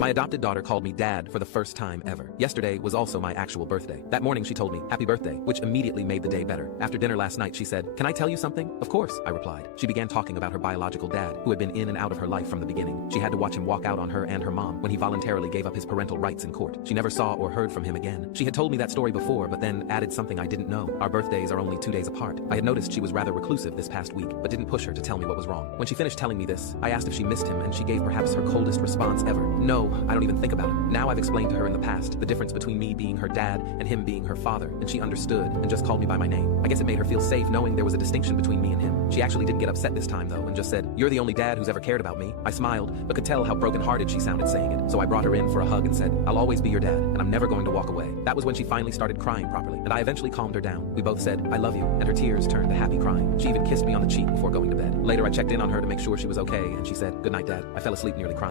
My adopted daughter called me Dad for the first time ever. Yesterday was also my actual birthday. That morning she told me, "Happy birthday," which immediately made the day better. After dinner last night she said, "Can I tell you something?" "Of course," I replied. She began talking about her biological dad, who had been in and out of her life from the beginning. She had to watch him walk out on her and her mom when he voluntarily gave up his parental rights in court. She never saw or heard from him again. She had told me that story before, but then added something I didn't know. Our birthdays are only 2 days apart. I had noticed she was rather reclusive this past week, but didn't push her to tell me what was wrong. When she finished telling me this, I asked if she missed him, and she gave perhaps her coldest response ever. "No, I don't even think about him." Now I've explained to her in the past the difference between me being her dad and him being her father, and she understood and just called me by my name. I guess it made her feel safe knowing there was a distinction between me and him. She actually didn't get upset this time though, and just said, "You're the only dad who's ever cared about me." I smiled, but could tell how brokenhearted she sounded saying it. So I brought her in for a hug and said, "I'll always be your dad, and I'm never going to walk away." That was when she finally started crying properly, and I eventually calmed her down. We both said, "I love you," and her tears turned to happy crying. She even kissed me on the cheek before going to bed. Later I checked in on her to make sure she was okay, and she said, "Good night, Dad." I fell asleep nearly crying.